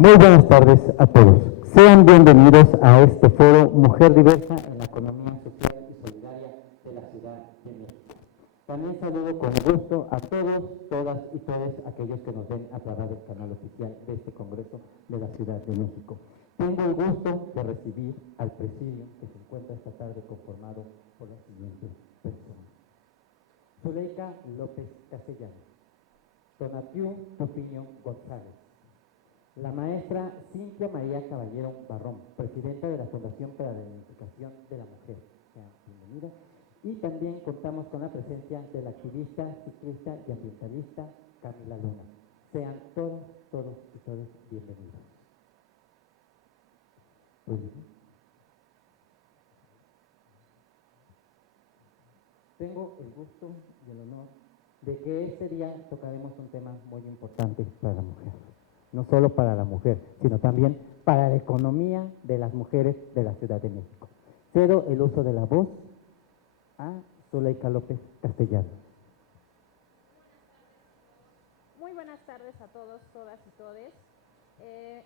Muy buenas tardes a todos. Sean bienvenidos a este foro Mujer Diversa en la Economía Social y Solidaria de la Ciudad de México. También saludo con gusto a todos, todas y todos aquellos que nos ven a través del canal oficial de este Congreso de la Ciudad de México. Tengo el gusto de recibir al presidio que se encuentra esta tarde conformado por las siguientes personas. Zuleika López Castellanos, Donatiu Tupiño González, la maestra Cintia María Caballero Barrón, presidenta de la Fundación para la Dignificación de la Mujer. Bienvenida. Y también contamos con la presencia de la activista, ciclista y ambientalista Camila Luna. Sean todos y todas bienvenidos. Tengo el gusto y el honor de que este día tocaremos un tema muy importante para la mujer. No solo para la mujer, sino también para la economía de las mujeres de la Ciudad de México. Cedo el uso de la voz a Zuleika López Castellanos. Muy buenas tardes a todos, todas y todes.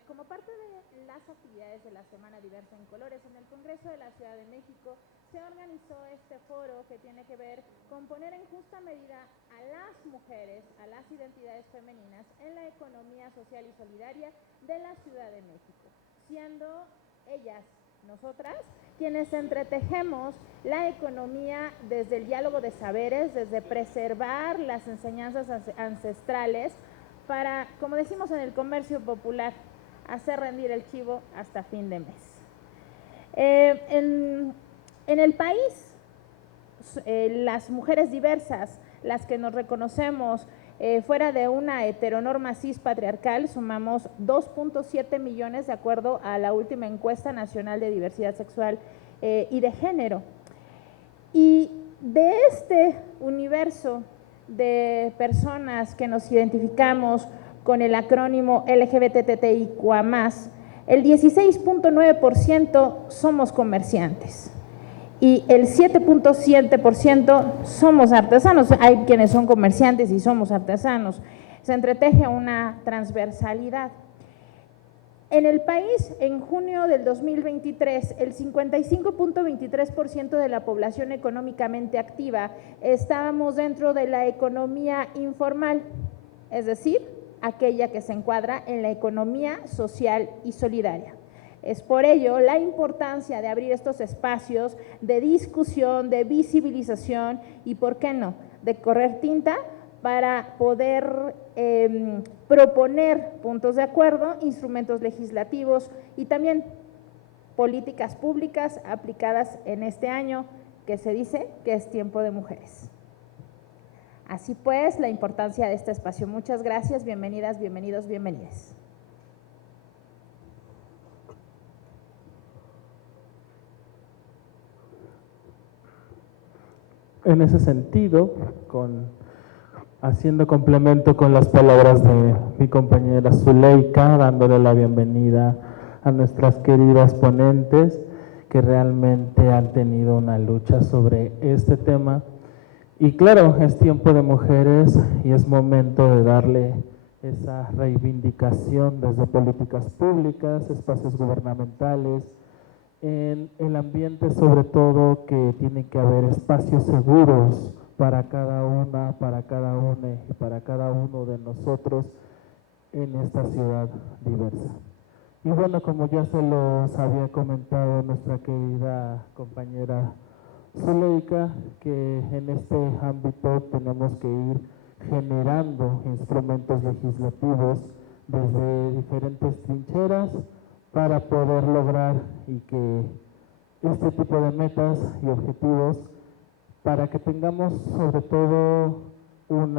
Como parte de las actividades de la Semana Diversa en Colores en el Congreso de la Ciudad de México, se organizó este foro que tiene que ver con poner en justa medida a las mujeres, a las identidades femeninas en la economía social y solidaria de la Ciudad de México, siendo ellas, nosotras, quienes entretejemos la economía desde el diálogo de saberes, desde preservar las enseñanzas ancestrales, para, como decimos en el comercio popular, hacer rendir el chivo hasta fin de mes. En el país, las mujeres diversas, las que nos reconocemos fuera de una heteronorma cis patriarcal, sumamos 2.7 millones de acuerdo a la última encuesta nacional de diversidad sexual y de género. Y de este universo de personas que nos identificamos con el acrónimo LGBTTIQA+, el 16.9% somos comerciantes y el 7.7% somos artesanos. Hay quienes son comerciantes y somos artesanos. Se entreteje una transversalidad. En el país, en junio del 2023, el 55.23% de la población económicamente activa estábamos dentro de la economía informal, es decir, aquella que se encuadra en la economía social y solidaria. Es por ello la importancia de abrir estos espacios de discusión, de visibilización y, ¿por qué no?, de correr tinta para poder proponer puntos de acuerdo, instrumentos legislativos y también políticas públicas aplicadas en este año que se dice que es tiempo de mujeres. Así pues, la importancia de este espacio. Muchas gracias, bienvenidas, bienvenidos, bienvenidas. En ese sentido, haciendo complemento con las palabras de mi compañera Zuleika, dándole la bienvenida a nuestras queridas ponentes que realmente han tenido una lucha sobre este tema. Y claro, es tiempo de mujeres y es momento de darle esa reivindicación desde políticas públicas, espacios gubernamentales, en el ambiente, sobre todo, que tiene que haber espacios seguros para cada una, para cada uno y para cada uno de nosotros en esta ciudad diversa. Y bueno, como ya se los había comentado nuestra querida compañera Zuleika, que en este ámbito tenemos que ir generando instrumentos legislativos desde diferentes trincheras para poder lograr y que este tipo de metas y objetivos, para que tengamos sobre todo un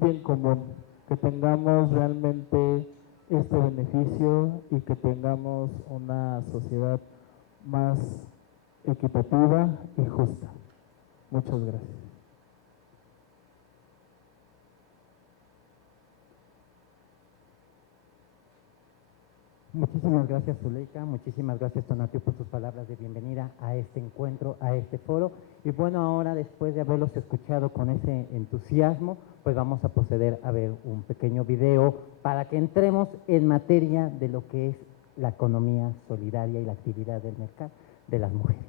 bien común, que tengamos realmente este beneficio y que tengamos una sociedad más equitativa y justa. Muchas gracias. Muchísimas gracias, Zuleika, muchísimas gracias, Tonatiuh, por sus palabras de bienvenida a este encuentro, a este foro. Y bueno, ahora, después de haberlos escuchado con ese entusiasmo, pues vamos a proceder a ver un pequeño video para que entremos en materia de lo que es la economía solidaria y la actividad del mercado de las mujeres.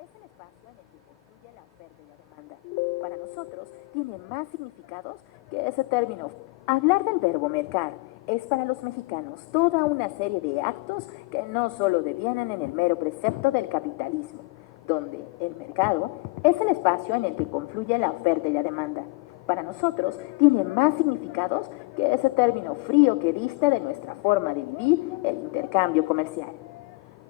Es el espacio en el que confluye la oferta y la demanda. Para nosotros tiene más significados que ese término. Hablar del verbo mercar es para los mexicanos toda una serie de actos que no solo devienen en el mero precepto del capitalismo, donde el mercado es el espacio en el que confluye la oferta y la demanda. Para nosotros tiene más significados que ese término frío que dista de nuestra forma de vivir el intercambio comercial.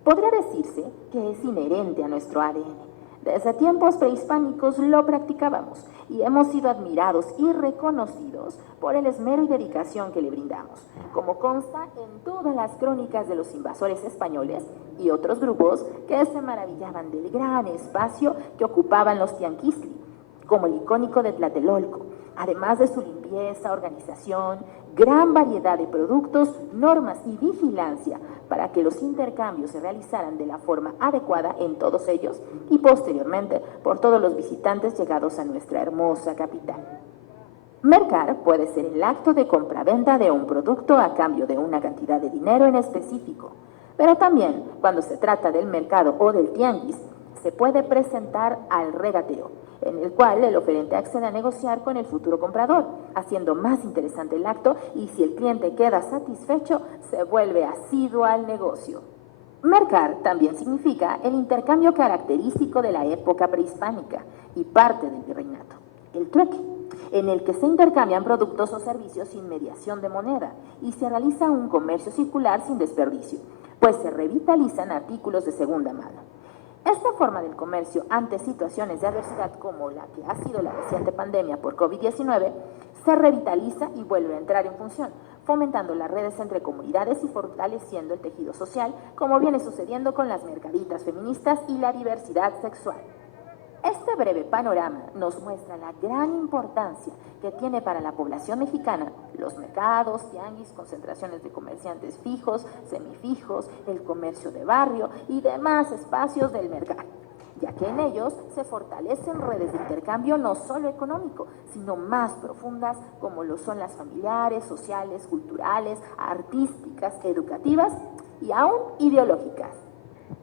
Podría decirse que es inherente a nuestro ADN. Desde tiempos prehispánicos lo practicábamos y hemos sido admirados y reconocidos por el esmero y dedicación que le brindamos, como consta en todas las crónicas de los invasores españoles y otros grupos que se maravillaban del gran espacio que ocupaban los tianquistli, como el icónico de Tlatelolco, además de su limpieza, organización, gran variedad de productos, normas y vigilancia para que los intercambios se realizaran de la forma adecuada en todos ellos y posteriormente por todos los visitantes llegados a nuestra hermosa capital. Mercar puede ser el acto de compraventa de un producto a cambio de una cantidad de dinero en específico, pero también cuando se trata del mercado o del tianguis, se puede presentar al regateo, en el cual el oferente accede a negociar con el futuro comprador, haciendo más interesante el acto y si el cliente queda satisfecho, se vuelve asiduo al negocio. Mercar también significa el intercambio característico de la época prehispánica y parte del virreinato, el trueque, en el que se intercambian productos o servicios sin mediación de moneda y se realiza un comercio circular sin desperdicio, pues se revitalizan artículos de segunda mano. Esta forma del comercio ante situaciones de adversidad como la que ha sido la reciente pandemia por COVID-19 se revitaliza y vuelve a entrar en función, fomentando las redes entre comunidades y fortaleciendo el tejido social, como viene sucediendo con las mercaditas feministas y la diversidad sexual. Este breve panorama nos muestra la gran importancia que tiene para la población mexicana los mercados, tianguis, concentraciones de comerciantes fijos, semifijos, el comercio de barrio y demás espacios del mercado, ya que en ellos se fortalecen redes de intercambio no solo económico, sino más profundas como lo son las familiares, sociales, culturales, artísticas, educativas y aún ideológicas.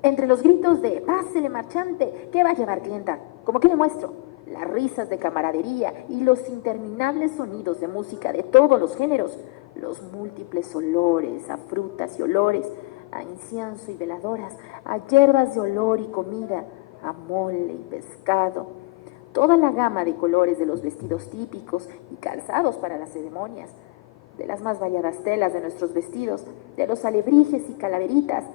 Entre los gritos de «¡Pásele, marchante! ¿Qué va a llevar, clienta? ¿Cómo que le muestro?», las risas de camaradería y los interminables sonidos de música de todos los géneros, los múltiples olores a frutas y olores, a incienso y veladoras, a hierbas de olor y comida, a mole y pescado, toda la gama de colores de los vestidos típicos y calzados para las ceremonias, de las más variadas telas de nuestros vestidos, de los alebrijes y calaveritas,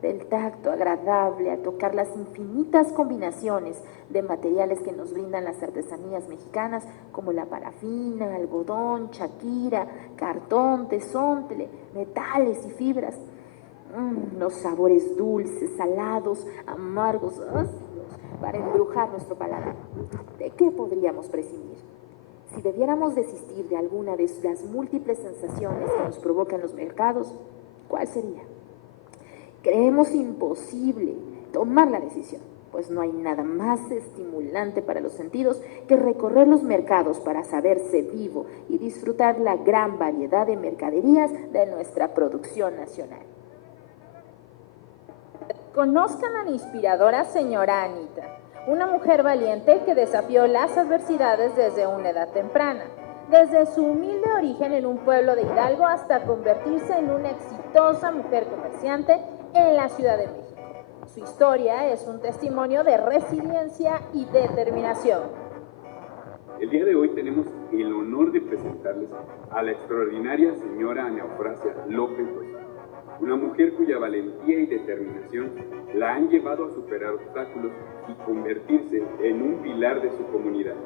del tacto agradable a tocar las infinitas combinaciones de materiales que nos brindan las artesanías mexicanas como la parafina, algodón, chaquira, cartón, tezontle, metales y fibras. Los sabores dulces, salados, amargos, ácidos, para embrujar nuestro paladar. ¿De qué podríamos prescindir? Si debiéramos desistir de alguna de las múltiples sensaciones que nos provocan los mercados, ¿cuál sería? Creemos imposible tomar la decisión, pues no hay nada más estimulante para los sentidos que recorrer los mercados para saberse vivo y disfrutar la gran variedad de mercaderías de nuestra producción nacional. Conozcan a la inspiradora señora Anita, una mujer valiente que desafió las adversidades desde una edad temprana, desde su humilde origen en un pueblo de Hidalgo hasta convertirse en una exitosa mujer comerciante en la Ciudad de México. Su historia es un testimonio de resiliencia y determinación. El día de hoy tenemos el honor de presentarles a la extraordinaria señora Ana Eufrasia López Rosado, una mujer cuya valentía y determinación la han llevado a superar obstáculos y convertirse en un pilar de su comunidad.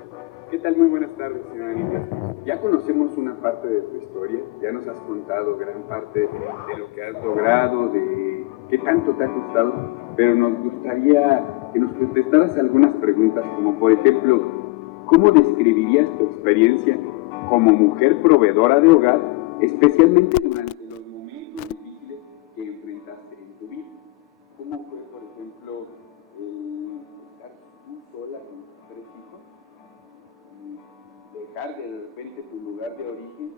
¿Qué tal? Muy buenas tardes, señora Anita. Ya conocemos una parte de tu historia, ya nos has contado gran parte de lo que has logrado, de qué tanto te ha costado, pero nos gustaría que nos contestaras algunas preguntas, como por ejemplo, ¿cómo describirías tu experiencia como mujer proveedora de hogar, especialmente durante los momentos difíciles que enfrentaste en tu vida? ¿Cómo fue, por ejemplo, estar tú sola con tus 3 hijos? Dejar de repente tu lugar de origen.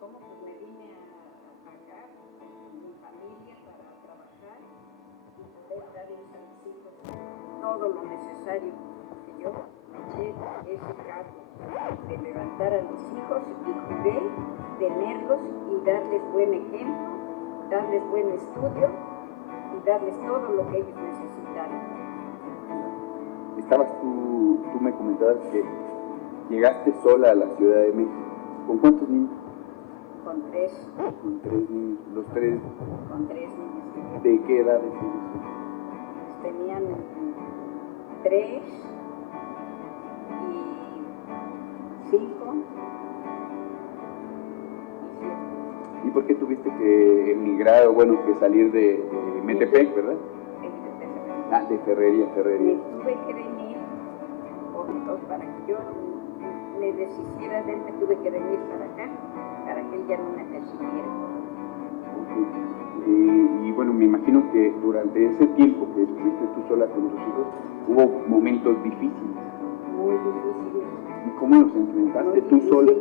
¿Cómo? Pues me vine acá con mi familia para trabajar y poder darles a mis hijos todo lo necesario, que yo me eché ese cargo de levantar a mis hijos y jugué, tenerlos y darles buen ejemplo, darles buen estudio y darles todo lo que ellos necesitaran. Estabas tú me comentabas que llegaste sola a la Ciudad de México. ¿Con cuántos niños? Con 3. Con 3 niños. ¿Los 3? Con 3 niños. ¿De qué edades ellos? Tenían 3 y 5 y 7. ¿Y por qué tuviste que emigrar o bueno, que salir de Metepec, verdad? De Ferrería. Me tuve que venir para que yo me deshiciera de él, me tuve que venir para acá, para que él ya no me persiguiera. Y bueno, me imagino que durante ese tiempo que estuviste tú sola con tus hijos, hubo momentos difíciles. Muy difíciles. ¿Y cómo los enfrentaste tú sola?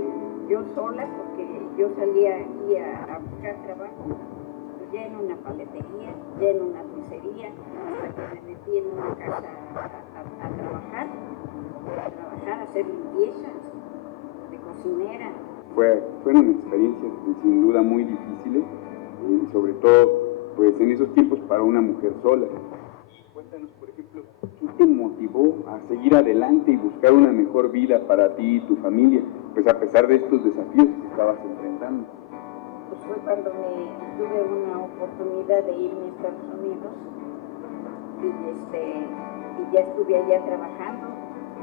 Yo sola, porque yo salía aquí a buscar trabajo, ya en una paletería, ya en una dulcería, hasta que me metí en una casa a trabajar, a hacer limpiezas, de cocinera. Fueron experiencias sin duda muy difíciles, y sobre todo pues en esos tiempos para una mujer sola. Cuéntanos, por ejemplo, ¿qué te motivó a seguir adelante y buscar una mejor vida para ti y tu familia, pues a pesar de estos desafíos que estabas enfrentando? Pues fue cuando tuve una oportunidad de irme a Estados Unidos y ya estuve allá trabajando.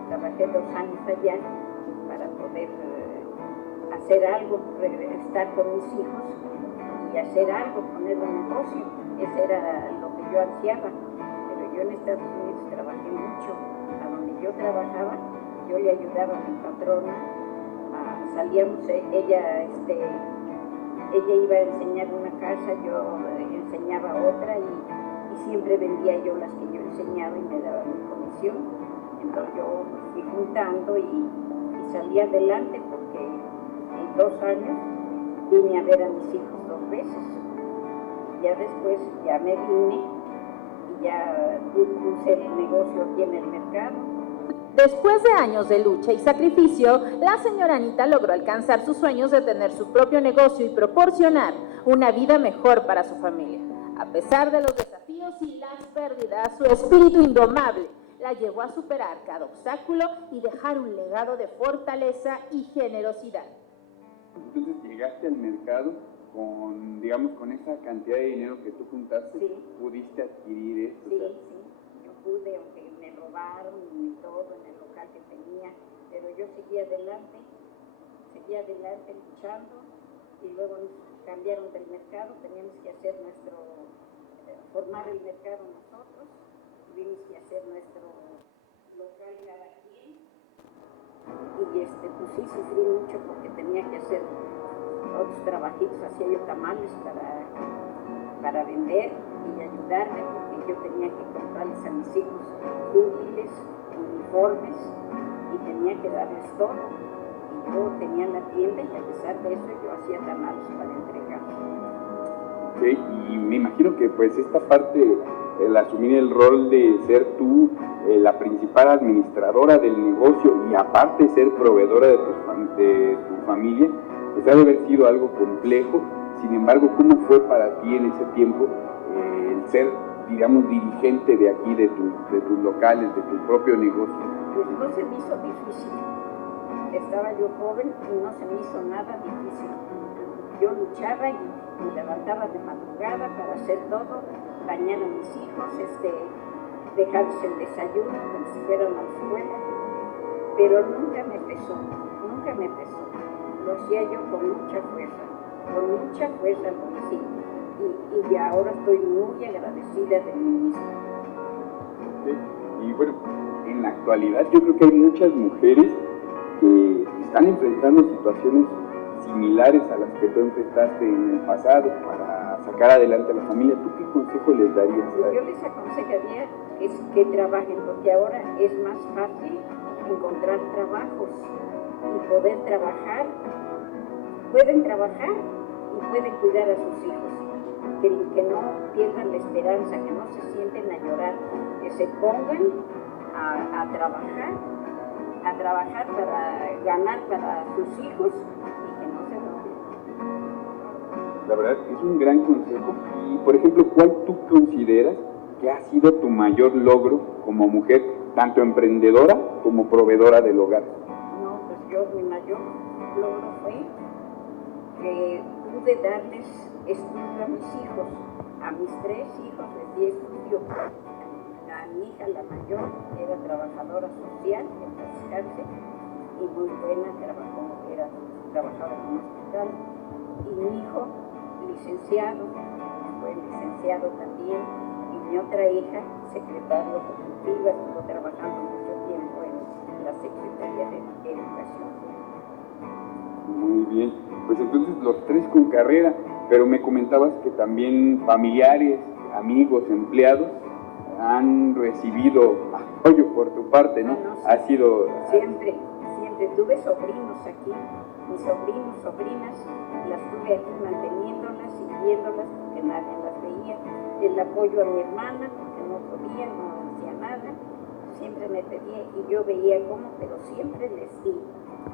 Trabajé 2 años allá para poder hacer algo, estar con mis hijos y hacer algo, poner un negocio. Ese era lo que yo ansiaba. Pero yo en Estados Unidos trabajé mucho. A donde yo trabajaba, yo le ayudaba a mi patrona. Salíamos, ella iba a enseñar una casa, yo enseñaba otra y siempre vendía yo las que yo enseñaba y me daba mi comisión. Entonces yo fui juntando y salí adelante porque en 2 años vine a ver a mis hijos 2 veces. Ya después ya me vine y ya puse el negocio aquí en el mercado. Después de años de lucha y sacrificio, la señora Anita logró alcanzar sus sueños de tener su propio negocio y proporcionar una vida mejor para su familia. A pesar de los desafíos y las pérdidas, su espíritu indomable la llevó a superar cada obstáculo y dejar un legado de fortaleza y generosidad. Entonces llegaste al mercado con, digamos, con esa cantidad de dinero que tú juntaste, sí. ¿Pudiste adquirir esto? Sí, yo pude, aunque me robaron y todo en el local que tenía, pero yo seguía adelante luchando y luego nos cambiaron del mercado, teníamos que hacer formar el mercado nosotros, tuvimos que hacer nuestro local cada quien y pues sí sufrí mucho porque tenía que hacer otros trabajitos, hacía yo tamales para vender y ayudarme porque yo tenía que comprarles a mis hijos útiles, uniformes y tenía que darles todo. Y yo tenía la tienda y a pesar de eso yo hacía tamales para entregar. Okay, y me imagino que pues esta parte, el asumir el rol de ser tú la principal administradora del negocio y aparte ser proveedora de tu familia, pues ha de haber sido algo complejo. Sin embargo, ¿cómo fue para ti en ese tiempo el ser, digamos, dirigente de aquí, de tus locales, de tu propio negocio? Pues no se me hizo difícil. Estaba yo joven y no se me hizo nada difícil. Yo luchaba y me levantaba de madrugada para hacer todo, bañar a mis hijos, dejarles el desayuno cuando se fueran a la escuela. pero nunca me pesó, nunca me pesó. Lo hacía yo con mucha fuerza lo hacía. Y ahora estoy muy agradecida de mí misma. Y bueno, en la actualidad yo creo que hay muchas mujeres que están enfrentando situaciones similares a las que tú enfrentaste en el pasado para sacar adelante a la familia. ¿Tú qué consejo les darías? Pues yo les aconsejaría que trabajen, porque ahora es más fácil encontrar trabajos y poder trabajar. Pueden trabajar y pueden cuidar a sus hijos. Que no pierdan la esperanza, que no se sienten a llorar, que se pongan a trabajar para ganar para sus hijos y que no se rindan. La verdad es un gran consejo. Y, por ejemplo, ¿cuál tú consideras que ha sido tu mayor logro como mujer, tanto emprendedora como proveedora del hogar? No, pues mi mayor logro fue que pude darles estudio a mis hijos. A mis 3 hijos les di estudio. A mi hija, la mayor, era trabajadora social en Tlaxcala y muy buena, trabajaba en un hospital. Y mi hijo, licenciado, fue licenciado también. Y mi otra hija, secretaria ejecutiva, estuvo trabajando mucho tiempo en la Secretaría de Educación. Muy bien, pues entonces los 3 con carrera, pero me comentabas que también familiares, amigos, empleados han recibido apoyo por tu parte, ¿no? Bueno, sí. Ha sido... Siempre tuve sobrinos aquí, mis sobrinos, sobrinas, las tuve aquí manteniéndolas y viéndolas porque nadie las veía. El apoyo a mi hermana, porque no podía, no hacía nada, siempre me pedía y yo veía cómo, pero siempre les di.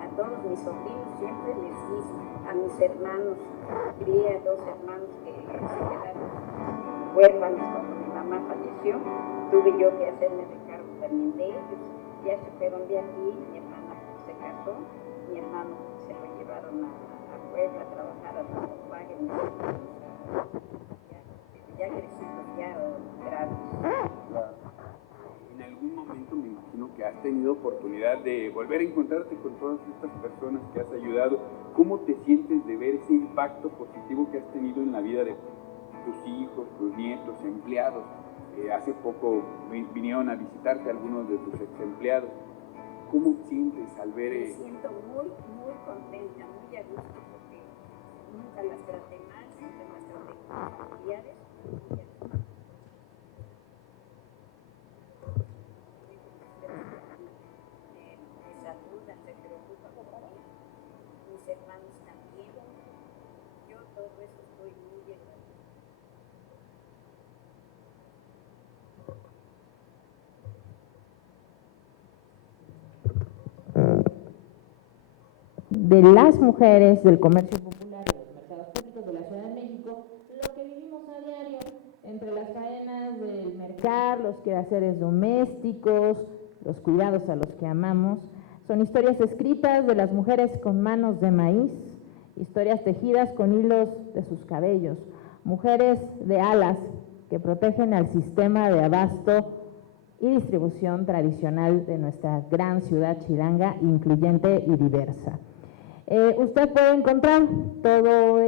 A todos mis sobrinos siempre les di, a mis hermanos, crié a 2 hermanos que se quedaron huérfanos cuando mi mamá falleció, tuve yo que hacerme de cargo también de ellos. Ya se fueron de aquí, mi hermana se casó, mi hermano se lo llevaron a Puebla a trabajar a Volkswagen, ya crecidos, ya grandes. En algún momento me imagino que has tenido oportunidad de volver a encontrarte con todas estas personas que has ayudado. ¿Cómo te sientes de ver ese impacto positivo que has tenido en la vida de tus hijos, tus nietos, empleados? Hace poco vinieron a visitarte algunos de tus ex empleados. ¿Cómo sientes al ver? Me siento muy, muy contenta, muy a gusto, porque nunca las traté mal, siempre las traté como familiares. Me saludan, se preocupan por mí, mis hermanos también. Yo todo eso estoy muy agradecida. De las mujeres del comercio popular y los mercados públicos de la Ciudad de México, lo que vivimos a diario entre las faenas del mercado, los quehaceres domésticos, los cuidados a los que amamos, son historias escritas de las mujeres con manos de maíz, historias tejidas con hilos de sus cabellos, mujeres de alas que protegen al sistema de abasto y distribución tradicional de nuestra gran ciudad chilanga, incluyente y diversa. Usted puede encontrar todo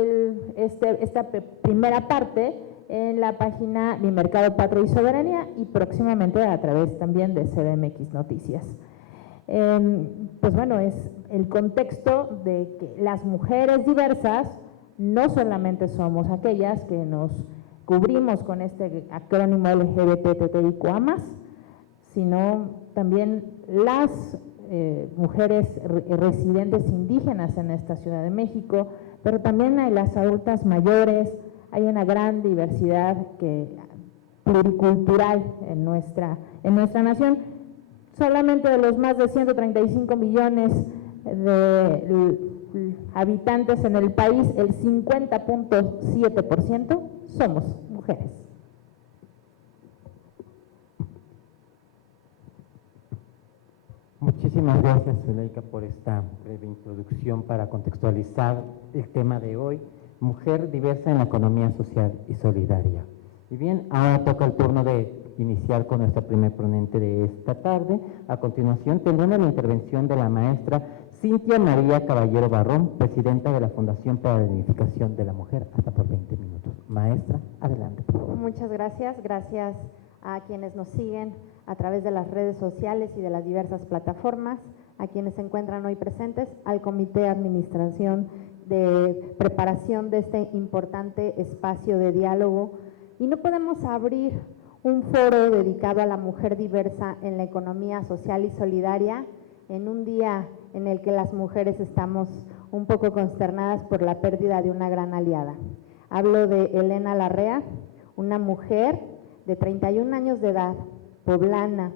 esta primera parte en la página Mi Mercado, Patria y Soberanía y próximamente a través también de CDMX Noticias. Pues bueno, es el contexto de que las mujeres diversas no solamente somos aquellas que nos cubrimos con este acrónimo LGBTTIQA+, sino también las mujeres residentes indígenas en esta Ciudad de México, pero también hay las adultas mayores, hay una gran diversidad pluricultural en nuestra nación. Solamente de los más de 135 millones de habitantes en el país, el 50.7% somos mujeres. Muchísimas gracias, Zuleika, por esta breve introducción para contextualizar el tema de hoy, mujer diversa en la economía social y solidaria. Y bien, ahora toca el turno de iniciar con nuestra primer ponente de esta tarde. A continuación tendremos la intervención de la maestra Cintia María Caballero Barrón, presidenta de la Fundación para la Dignificación de la Mujer, hasta por 20 minutos. Maestra, adelante. Muchas gracias. Gracias a quienes nos siguen a través de las redes sociales y de las diversas plataformas, a quienes se encuentran hoy presentes, al Comité de Administración de preparación de este importante espacio de diálogo. Y no podemos abrir un foro dedicado a la mujer diversa en la economía social y solidaria en un día en el que las mujeres estamos un poco consternadas por la pérdida de una gran aliada. Hablo de Elena Larrea, una mujer de 31 años de edad, poblana,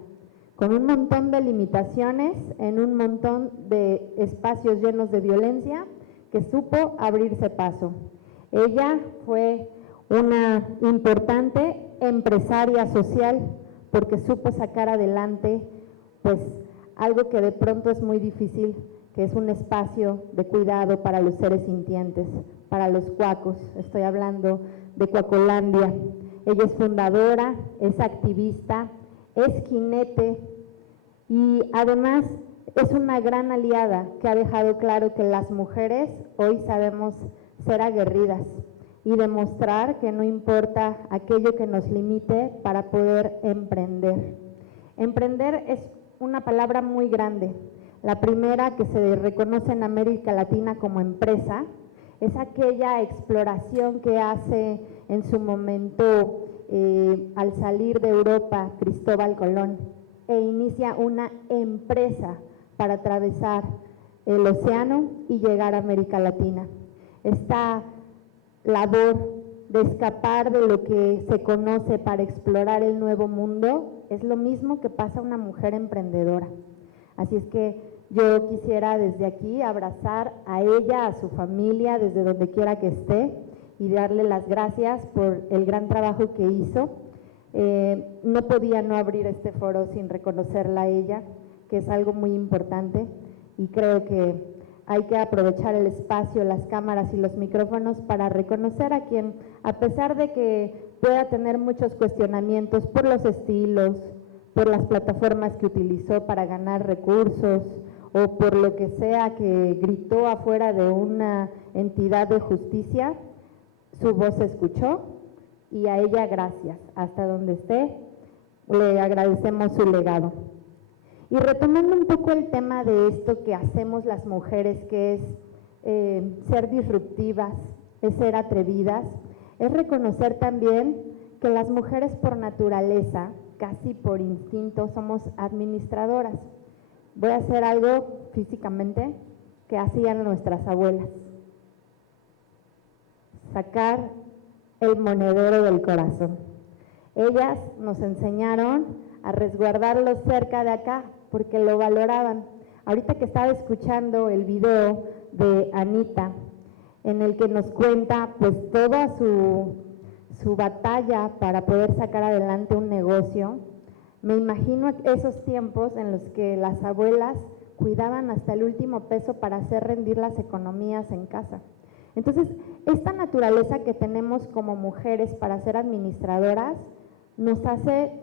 con un montón de limitaciones, en un montón de espacios llenos de violencia, que supo abrirse paso. Ella fue una importante empresaria social porque supo sacar adelante pues algo que de pronto es muy difícil, que es un espacio de cuidado para los seres sintientes, para los cuacos. Estoy hablando de Cuacolandia. Ella es fundadora, es activista, es jinete y además es una gran aliada que ha dejado claro que las mujeres hoy sabemos ser aguerridas y demostrar que no importa aquello que nos limite para poder emprender. Emprender es una palabra muy grande. La primera que se reconoce en América Latina como empresa es aquella exploración que hace en su momento al salir de Europa Cristóbal Colón e inicia una empresa para atravesar el océano y llegar a América Latina. Esta labor de escapar de lo que se conoce para explorar el nuevo mundo es lo mismo que pasa a una mujer emprendedora. Así es que yo quisiera desde aquí abrazar a ella, a su familia, desde donde quiera que esté, y darle las gracias por el gran trabajo que hizo. No podía no abrir este foro sin reconocerla a ella, que es algo muy importante, y creo que hay que aprovechar el espacio, las cámaras y los micrófonos para reconocer a quien, a pesar de que pueda tener muchos cuestionamientos por los estilos, por las plataformas que utilizó para ganar recursos o por lo que sea que gritó afuera de una entidad de justicia, su voz se escuchó y a ella gracias. Hasta donde esté, le agradecemos su legado. Y retomando un poco el tema de esto que hacemos las mujeres, que es ser disruptivas, es ser atrevidas, es reconocer también que las mujeres por naturaleza, casi por instinto, somos administradoras. Voy a hacer algo físicamente que hacían nuestras abuelas. Sacar el monedero del corazón. Ellas nos enseñaron a resguardarlo cerca de acá, porque lo valoraban. Ahorita que estaba escuchando el video de Anita, en el que nos cuenta pues toda su batalla para poder sacar adelante un negocio, me imagino esos tiempos en los que las abuelas cuidaban hasta el último peso para hacer rendir las economías en casa. Entonces, esta naturaleza que tenemos como mujeres para ser administradoras nos hace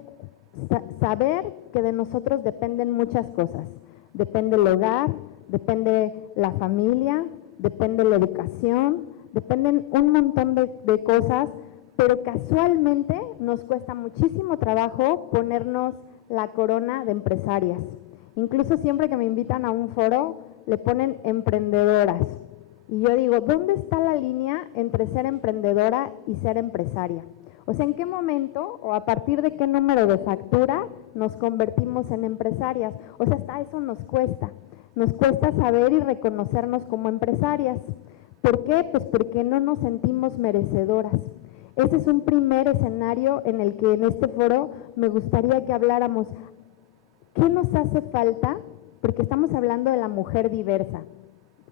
saber que de nosotros dependen muchas cosas. Depende el hogar, depende la familia, depende la educación, dependen un montón de cosas, pero casualmente nos cuesta muchísimo trabajo ponernos la corona de empresarias. Incluso siempre que me invitan a un foro, le ponen emprendedoras. Y yo digo, ¿dónde está la línea entre ser emprendedora y ser empresaria? O sea, ¿en qué momento o a partir de qué número de factura nos convertimos en empresarias? O sea, hasta eso nos cuesta saber y reconocernos como empresarias. ¿Por qué? Pues porque no nos sentimos merecedoras. Ese es un primer escenario en el que en este foro me gustaría que habláramos. ¿Qué nos hace falta? Porque estamos hablando de la mujer diversa,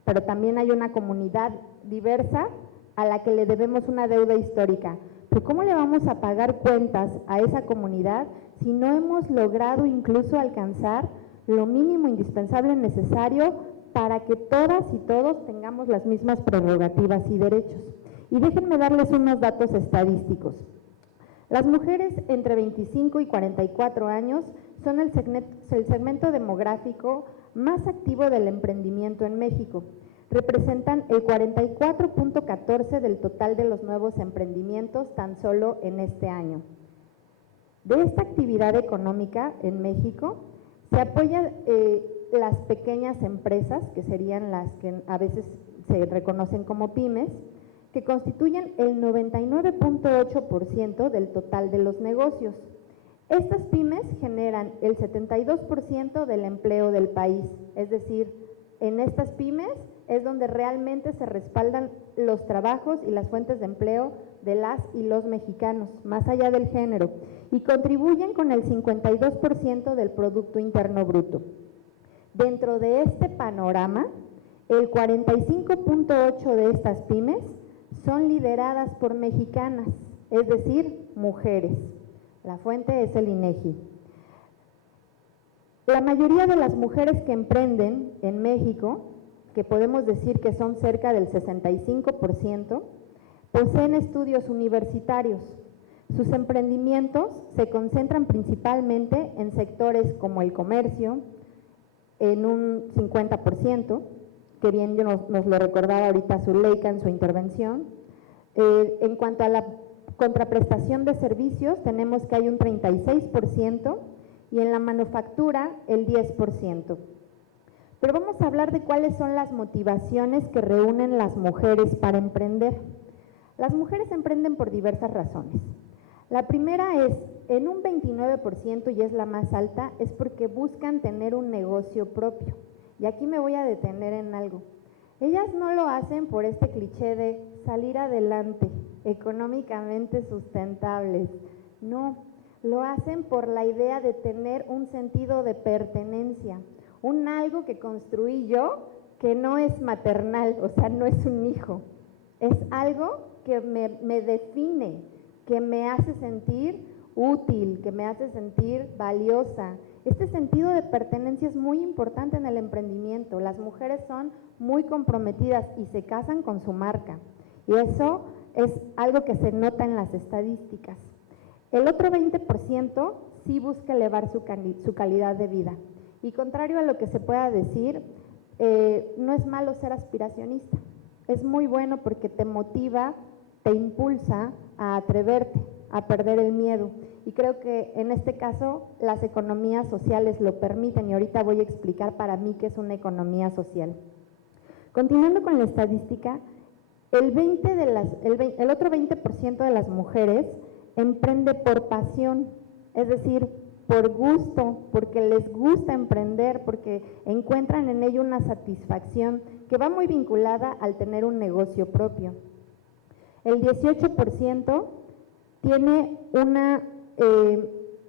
pero también hay una comunidad diversa a la que le debemos una deuda histórica. Pero ¿cómo le vamos a pagar cuentas a esa comunidad si no hemos logrado incluso alcanzar lo mínimo indispensable necesario para que todas y todos tengamos las mismas prerrogativas y derechos? Y déjenme darles unos datos estadísticos. Las mujeres entre 25 y 44 años son el segmento demográfico más activo del emprendimiento en México. Representan el 44.14% del total de los nuevos emprendimientos tan solo en este año. De esta actividad económica en México se apoyan las pequeñas empresas, que serían las que a veces se reconocen como pymes, que constituyen el 99.8% del total de los negocios. Estas pymes generan el 72% del empleo del país, es decir, en estas pymes es donde realmente se respaldan los trabajos y las fuentes de empleo de las y los mexicanos, más allá del género, y contribuyen con el 52% del Producto Interno Bruto. Dentro de este panorama, el 45.8% de estas pymes son lideradas por mexicanas, es decir, mujeres. La fuente es el INEGI. La mayoría de las mujeres que emprenden en México, que podemos decir que son cerca del 65%, poseen estudios universitarios. Sus emprendimientos se concentran principalmente en sectores como el comercio, en un 50%, que bien nos lo recordaba ahorita Zuleika en su intervención. En cuanto a la contraprestación de servicios, tenemos que hay un 36% y en la manufactura el 10%. Pero vamos a hablar de cuáles son las motivaciones que reúnen las mujeres para emprender. Las mujeres emprenden por diversas razones. La primera es, en un 29%, y es la más alta, es porque buscan tener un negocio propio. Y aquí me voy a detener en algo. Ellas no lo hacen por este cliché de salir adelante, económicamente sustentables. No, lo hacen por la idea de tener un sentido de pertenencia, un algo que construí yo que no es maternal, o sea, no es un hijo. Es algo que me define, que me hace sentir útil, que me hace sentir valiosa. Este sentido de pertenencia es muy importante en el emprendimiento. Las mujeres son muy comprometidas y se casan con su marca. Y eso es algo que se nota en las estadísticas. El otro 20% sí busca elevar su calidad de vida. Y contrario a lo que se pueda decir, no es malo ser aspiracionista. Es muy bueno porque te motiva, te impulsa a atreverte, a perder el miedo. Y creo que en este caso las economías sociales lo permiten y ahorita voy a explicar para mí qué es una economía social. Continuando con la estadística, el otro 20% de las mujeres emprende por pasión, es decir, por gusto, porque les gusta emprender, porque encuentran en ello una satisfacción que va muy vinculada al tener un negocio propio. El 18% tiene una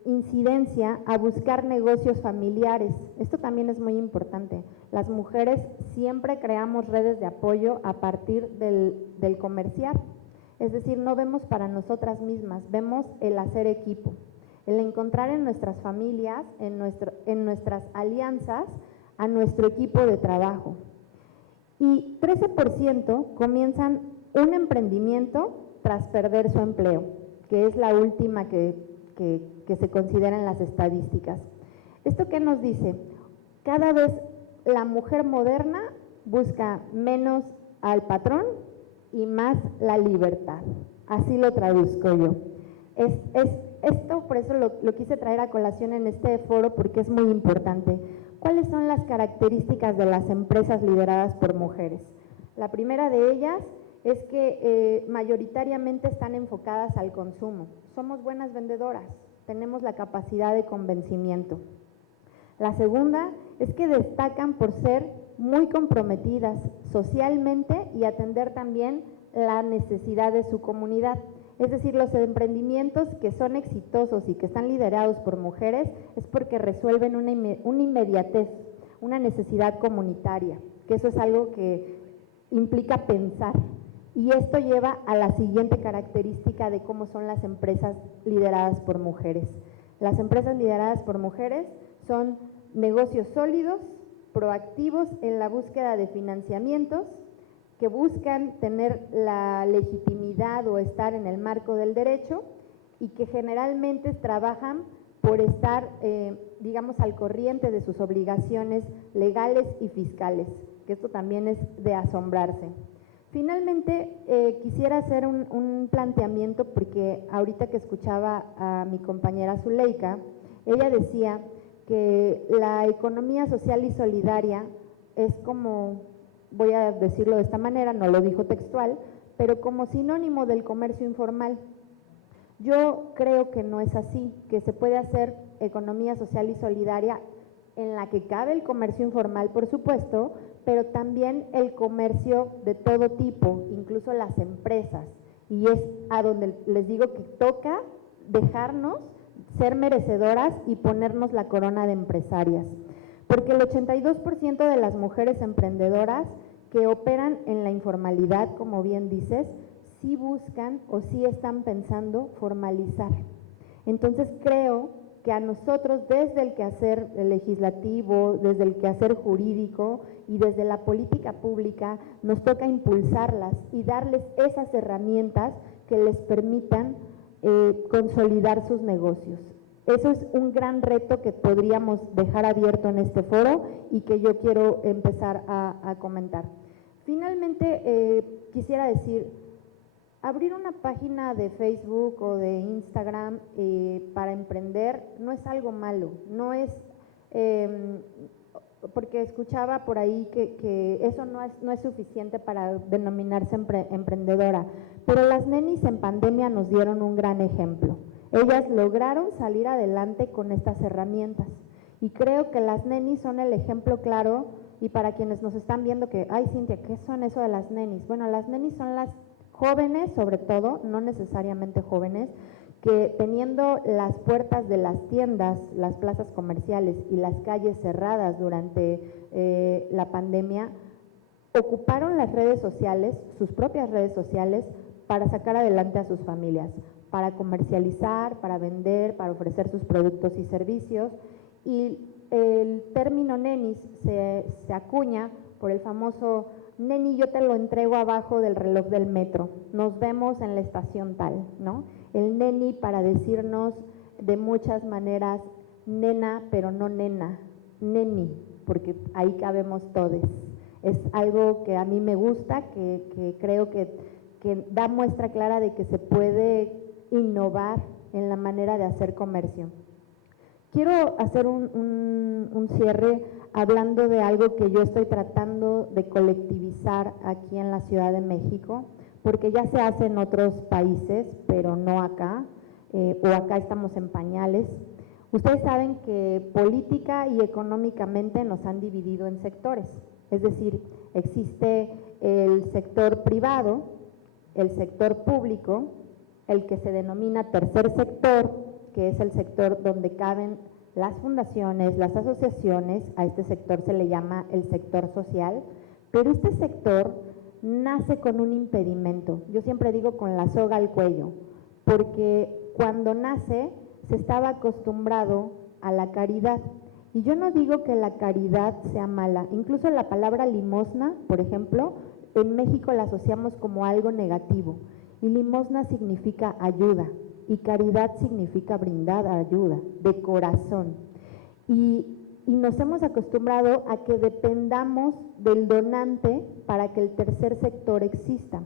incidencia a buscar negocios familiares. Esto también es muy importante. Las mujeres siempre creamos redes de apoyo a partir del comerciar. Es decir, no vemos para nosotras mismas, vemos el hacer equipo, el encontrar en nuestras familias, en nuestras alianzas, a nuestro equipo de trabajo. Y 13% comienzan un emprendimiento tras perder su empleo, que es la última que se considera en las estadísticas. ¿Esto qué nos dice? Cada vez la mujer moderna busca menos al patrón y más la libertad. Así lo traduzco yo. Esto, por eso lo quise traer a colación en este foro, porque es muy importante. ¿Cuáles son las características de las empresas lideradas por mujeres? La primera de ellas es que mayoritariamente están enfocadas al consumo. Somos buenas vendedoras, tenemos la capacidad de convencimiento. La segunda es que destacan por ser muy comprometidas socialmente y atender también la necesidad de su comunidad. Es decir, los emprendimientos que son exitosos y que están liderados por mujeres es porque resuelven una inmediatez, una necesidad comunitaria, que eso es algo que implica pensar. Y esto lleva a la siguiente característica de cómo son las empresas lideradas por mujeres. Las empresas lideradas por mujeres son negocios sólidos, proactivos en la búsqueda de financiamientos, que buscan tener la legitimidad o estar en el marco del derecho y que generalmente trabajan por estar, digamos, al corriente de sus obligaciones legales y fiscales, que esto también es de asombrarse. Finalmente, quisiera hacer un planteamiento, porque ahorita que escuchaba a mi compañera Zuleika, ella decía que la economía social y solidaria es como, voy a decirlo de esta manera, no lo dijo textual, pero como sinónimo del comercio informal. Yo creo que no es así, que se puede hacer economía social y solidaria en la que cabe el comercio informal, por supuesto, pero también el comercio de todo tipo, incluso las empresas. Y es a donde les digo que toca dejarnos ser merecedoras y ponernos la corona de empresarias. Porque el 82% de las mujeres emprendedoras que operan en la informalidad, como bien dices, sí buscan o sí están pensando formalizar. Entonces creo que a nosotros, desde el quehacer legislativo, desde el quehacer jurídico y desde la política pública, nos toca impulsarlas y darles esas herramientas que les permitan consolidar sus negocios. Eso es un gran reto que podríamos dejar abierto en este foro y que yo quiero empezar a comentar. Finalmente, quisiera decir, abrir una página de Facebook o de Instagram para emprender no es algo malo, no es, porque escuchaba por ahí que eso no es suficiente para denominarse emprendedora, pero las nenis en pandemia nos dieron un gran ejemplo. Ellas lograron salir adelante con estas herramientas y creo que las nenis son el ejemplo claro. Y para quienes nos están viendo que, ay Cintia, ¿qué son eso de las nenis? Bueno, las nenis son las jóvenes, sobre todo, no necesariamente jóvenes, que teniendo las puertas de las tiendas, las plazas comerciales y las calles cerradas durante la pandemia, ocuparon las redes sociales, sus propias redes sociales, para sacar adelante a sus familias, para comercializar, para vender, para ofrecer sus productos y servicios. Y el término nenis se acuña por el famoso neni, yo te lo entrego abajo del reloj del metro, nos vemos en la estación tal, ¿no? El neni para decirnos de muchas maneras nena, pero no nena, neni, porque ahí cabemos todos. Es algo que a mí me gusta, que creo que da muestra clara de que se puede innovar en la manera de hacer comercio. Quiero hacer un cierre hablando de algo que yo estoy tratando de colectivizar aquí en la Ciudad de México, porque ya se hace en otros países, pero no acá, o acá estamos en pañales. Ustedes saben que política y económicamente nos han dividido en sectores, es decir, existe el sector privado, el sector público, el que se denomina tercer sector, que es el sector donde caben las fundaciones, las asociaciones, a este sector se le llama el sector social, pero este sector nace con un impedimento, yo siempre digo con la soga al cuello, porque cuando nace se estaba acostumbrado a la caridad, y yo no digo que la caridad sea mala, incluso la palabra limosna, por ejemplo, en México la asociamos como algo negativo, y limosna significa ayuda, y caridad significa brindar ayuda, de corazón. Y nos hemos acostumbrado a que dependamos del donante para que el tercer sector exista.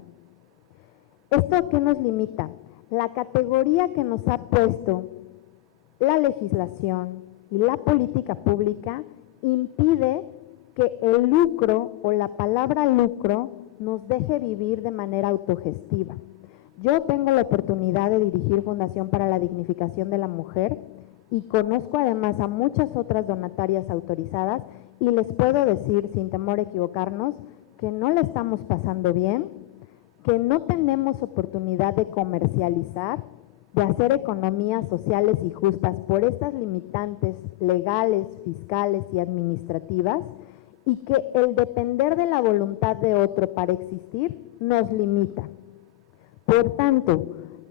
¿Esto qué nos limita? La categoría que nos ha puesto la legislación y la política pública impide que el lucro o la palabra lucro nos deje vivir de manera autogestiva. Yo tengo la oportunidad de dirigir Fundación para la Dignificación de la Mujer y conozco además a muchas otras donatarias autorizadas y les puedo decir, sin temor a equivocarnos, que no la estamos pasando bien, que no tenemos oportunidad de comercializar, de hacer economías sociales y justas por estas limitantes legales, fiscales y administrativas, y que el depender de la voluntad de otro para existir nos limita. Por tanto,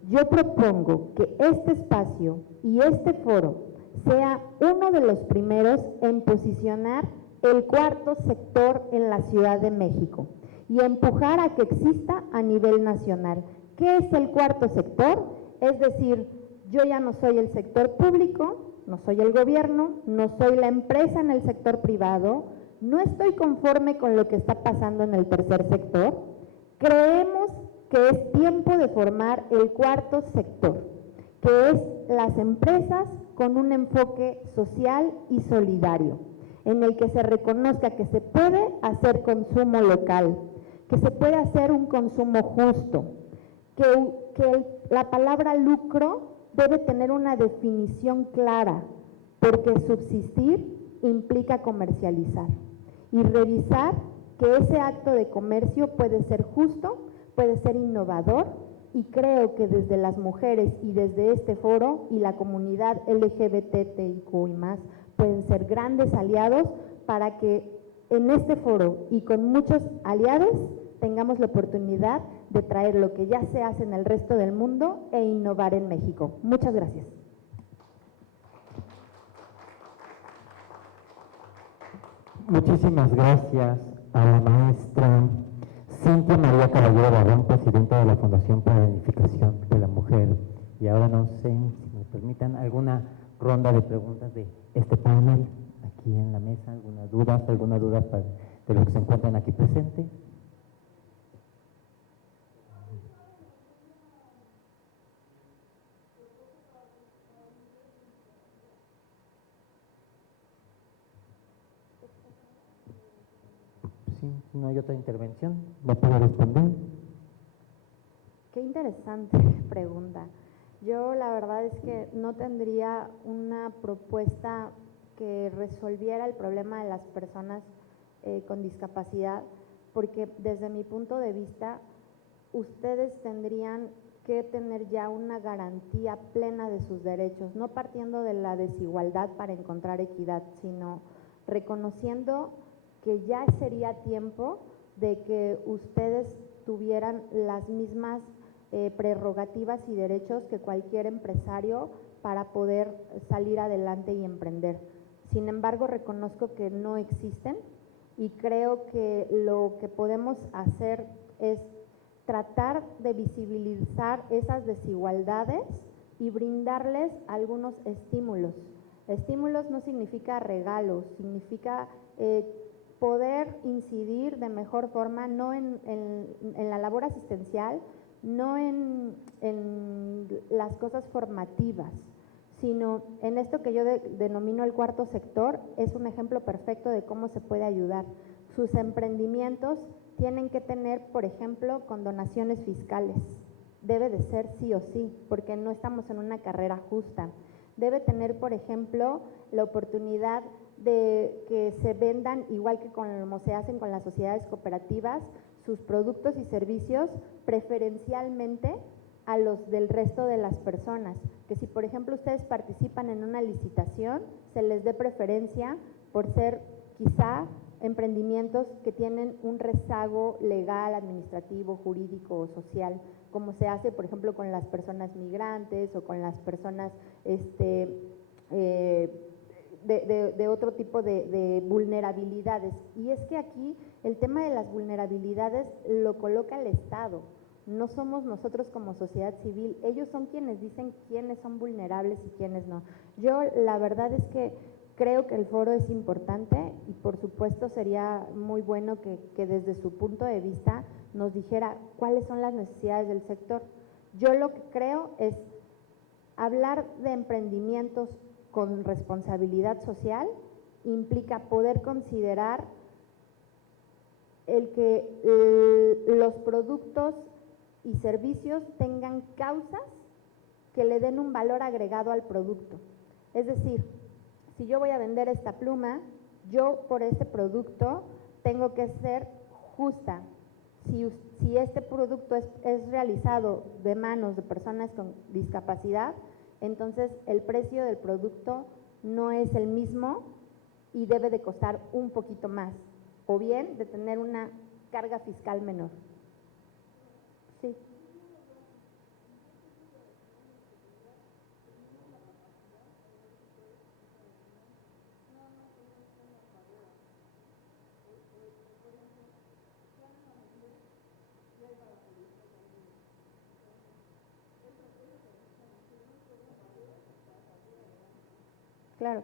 yo propongo que este espacio y este foro sea uno de los primeros en posicionar el cuarto sector en la Ciudad de México y empujar a que exista a nivel nacional. ¿Qué es el cuarto sector? Es decir, Yo ya no soy el sector público, no soy el gobierno, no soy la empresa en el sector privado, no estoy conforme con lo que está pasando en el tercer sector. Creemos que es tiempo de formar el cuarto sector, que es las empresas con un enfoque social y solidario, en el que se reconozca que se puede hacer consumo local, que se puede hacer un consumo justo, que la palabra lucro debe tener una definición clara, porque subsistir implica comercializar y revisar que ese acto de comercio puede ser justo, puede ser innovador, y creo que desde las mujeres y desde este foro y la comunidad LGBTIQ y más pueden ser grandes aliados para que en este foro y con muchos aliados tengamos la oportunidad de traer lo que ya se hace en el resto del mundo e innovar en México. Muchas gracias. Muchísimas gracias a la maestra Cintia María Caballero Barrón, presidenta de la Fundación para la Dignificación de la Mujer. Y ahora no sé si me permitan alguna ronda de preguntas de este panel aquí en la mesa, alguna duda de los que se encuentran aquí presentes. Si no hay otra intervención, ¿va a poder responder? Qué interesante pregunta. Yo la verdad es que no tendría una propuesta que resolviera el problema de las personas con discapacidad, porque desde mi punto de vista, ustedes tendrían que tener ya una garantía plena de sus derechos, no partiendo de la desigualdad para encontrar equidad, sino reconociendo que ya sería tiempo de que ustedes tuvieran las mismas prerrogativas y derechos que cualquier empresario para poder salir adelante y emprender. Sin embargo, reconozco que no existen y creo que lo que podemos hacer es tratar de visibilizar esas desigualdades y brindarles algunos estímulos. Estímulos no significa regalos, significa poder incidir de mejor forma, no en la labor asistencial, no en las cosas formativas, sino en esto que yo denomino el cuarto sector. Es un ejemplo perfecto de cómo se puede ayudar. Sus emprendimientos tienen que tener, por ejemplo, condonaciones fiscales. Debe de ser sí o sí, porque no estamos en una carrera justa. Debe tener, por ejemplo, la oportunidad de que se vendan, igual que como se hacen con las sociedades cooperativas, sus productos y servicios preferencialmente a los del resto de las personas. Que si, por ejemplo, ustedes participan en una licitación, se les dé preferencia por ser quizá emprendimientos que tienen un rezago legal, administrativo, jurídico o social, como se hace, por ejemplo, con las personas migrantes o con las personas de otro tipo de vulnerabilidades. Y es que aquí el tema de las vulnerabilidades lo coloca el Estado, no somos nosotros como sociedad civil. Ellos son quienes dicen quiénes son vulnerables y quiénes no. Yo la verdad es que creo que el foro es importante y por supuesto sería muy bueno que desde su punto de vista nos dijera cuáles son las necesidades del sector. Yo lo que creo es hablar de emprendimientos con responsabilidad social implica poder considerar el que los productos y servicios tengan causas que le den un valor agregado al producto. Es decir, si yo voy a vender esta pluma, yo por este producto tengo que ser justa. Si este producto es realizado de manos de personas con discapacidad, entonces el precio del producto no es el mismo y debe de costar un poquito más, o bien de tener una carga fiscal menor. Sí. Claro.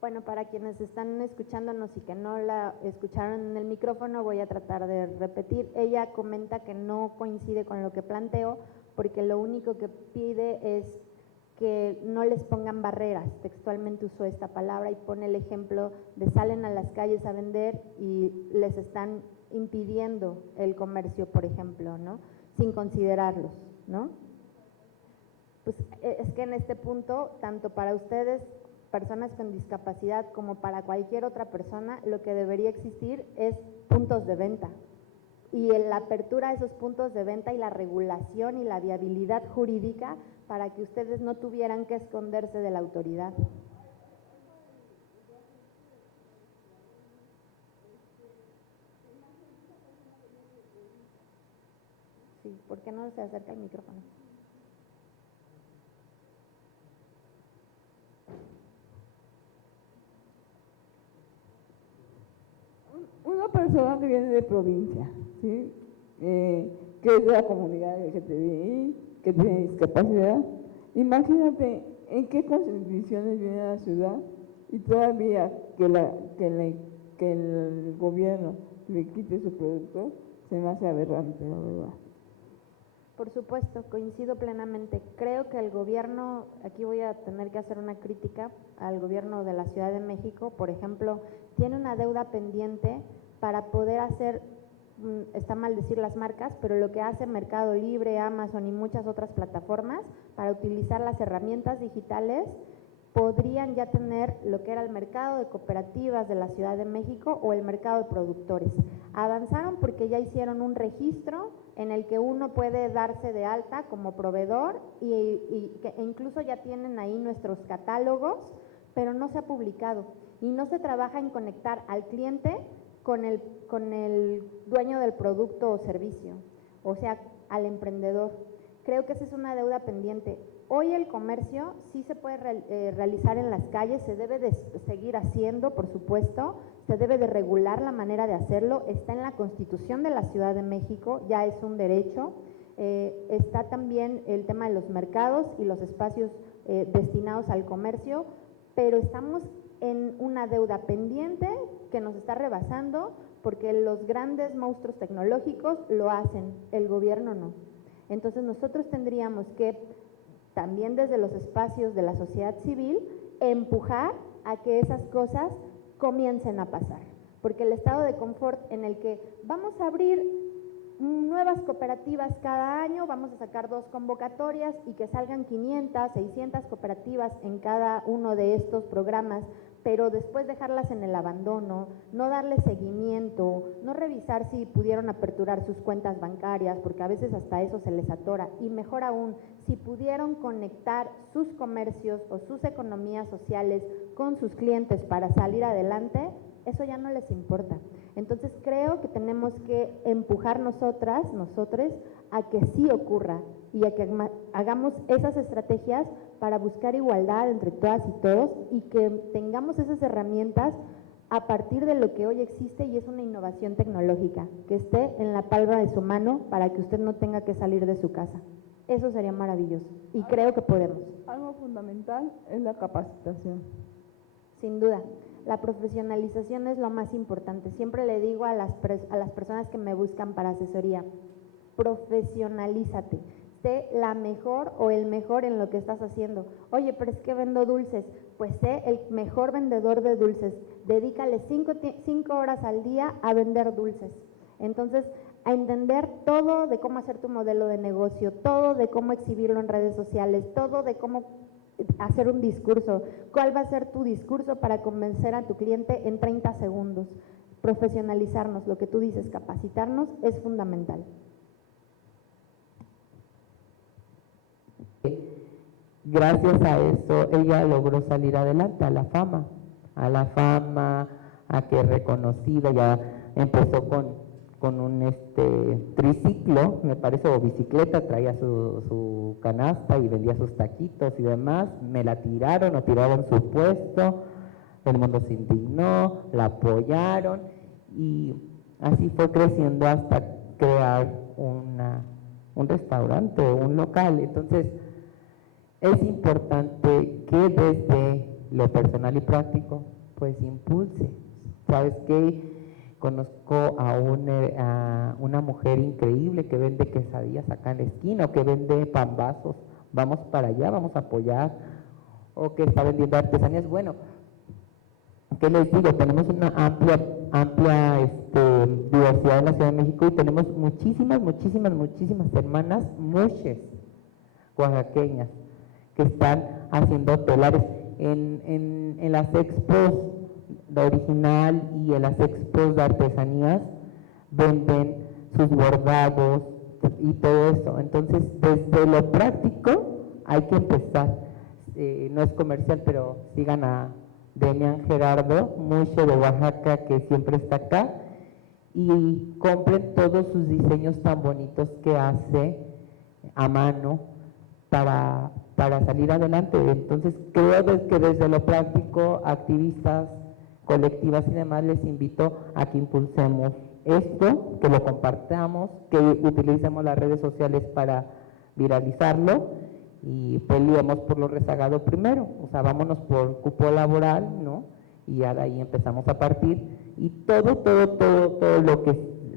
Bueno, para quienes están escuchándonos y que no la escucharon en el micrófono, voy a tratar de repetir. Ella comenta que no coincide con lo que planteo, porque lo único que pide es que no les pongan barreras. Textualmente usó esta palabra y pone el ejemplo de salen a las calles a vender y les están impidiendo el comercio, por ejemplo, ¿no? Sin considerarlos, ¿no? Pues es que en este punto, tanto para ustedes, personas con discapacidad, como para cualquier otra persona, lo que debería existir es puntos de venta. Y la apertura de esos puntos de venta y la regulación y la viabilidad jurídica para que ustedes no tuvieran que esconderse de la autoridad. Sí, ¿por qué no se acerca el micrófono? Una persona que viene de provincia, ¿sí? Que es de la comunidad LGTBI, que tiene discapacidad, imagínate en qué condiciones viene a la ciudad y todavía que el gobierno le quite su producto, se me hace aberrante, la verdad. Por supuesto, coincido plenamente. Creo que el gobierno, aquí voy a tener que hacer una crítica al gobierno de la Ciudad de México, por ejemplo, tiene una deuda pendiente para poder hacer, está mal decir las marcas, pero lo que hace Mercado Libre, Amazon y muchas otras plataformas para utilizar las herramientas digitales, podrían ya tener lo que era el mercado de cooperativas de la Ciudad de México o el mercado de productores. Avanzaron porque ya hicieron un registro en el que uno puede darse de alta como proveedor e incluso ya tienen ahí nuestros catálogos, pero no se ha publicado y no se trabaja en conectar al cliente con el dueño del producto o servicio, o sea, al emprendedor. Creo que esa es una deuda pendiente. Hoy el comercio sí se puede realizar en las calles, se debe de seguir haciendo, por supuesto, se debe de regular la manera de hacerlo, está en la Constitución de la Ciudad de México, ya es un derecho, está también el tema de los mercados y los espacios destinados al comercio, pero estamos en una deuda pendiente que nos está rebasando porque los grandes monstruos tecnológicos lo hacen, el gobierno no. Entonces nosotros tendríamos que también desde los espacios de la sociedad civil, empujar a que esas cosas comiencen a pasar. Porque el estado de confort en el que vamos a abrir nuevas cooperativas cada año, vamos a sacar 2 convocatorias y que salgan 500, 600 cooperativas en cada uno de estos programas, pero después dejarlas en el abandono, no darle seguimiento, no revisar si pudieron aperturar sus cuentas bancarias, porque a veces hasta eso se les atora, y mejor aún, si pudieron conectar sus comercios o sus economías sociales con sus clientes para salir adelante, eso ya no les importa. Entonces creo que tenemos que empujar nosotros, a que sí ocurra y a que hagamos esas estrategias para buscar igualdad entre todas y todos y que tengamos esas herramientas a partir de lo que hoy existe y es una innovación tecnológica, que esté en la palma de su mano para que usted no tenga que salir de su casa. Eso sería maravilloso y creo que podemos. Algo fundamental es la capacitación. Sin duda, la profesionalización es lo más importante. Siempre le digo a las personas que me buscan para asesoría, profesionalízate. Sé la mejor o el mejor en lo que estás haciendo. Oye, pero es que vendo dulces. Pues sé el mejor vendedor de dulces. Dedícale 5 horas al día a vender dulces. Entonces, a entender todo de cómo hacer tu modelo de negocio, todo de cómo exhibirlo en redes sociales, todo de cómo hacer un discurso. ¿Cuál va a ser tu discurso para convencer a tu cliente en 30 segundos? Profesionalizarnos, lo que tú dices, capacitarnos es fundamental. Gracias a eso ella logró salir adelante, a la fama, a que es reconocida, ya empezó con un triciclo, me parece, o bicicleta, traía su canasta y vendía sus taquitos y demás, me la tiraron o tiraron su puesto, el mundo se indignó, la apoyaron y así fue creciendo hasta crear un restaurante o un local. Entonces, es importante que desde lo personal y práctico, pues impulse. ¿Sabes qué? Conozco a una mujer increíble que vende quesadillas acá en la esquina, o que vende pambazos, vamos para allá, vamos a apoyar, o que está vendiendo artesanías. Bueno, ¿qué les digo? Tenemos una amplia diversidad en la Ciudad de México, y tenemos muchísimas hermanas mushes oaxaqueñas que están haciendo telares en las expos de original y en las expos de artesanías, venden sus bordados y todo eso. Entonces, desde lo práctico hay que empezar. No es comercial, pero sigan a Demian Gerardo, mushe de Oaxaca, que siempre está acá, y compren todos sus diseños tan bonitos que hace a mano para salir adelante. Entonces, creo que desde lo práctico, activistas, colectivas y demás, les invito a que impulsemos esto, que lo compartamos, que utilicemos las redes sociales para viralizarlo, y peleemos por lo rezagado primero. O sea, vámonos por cupo laboral, ¿no? Y ya de ahí empezamos a partir, y todo lo que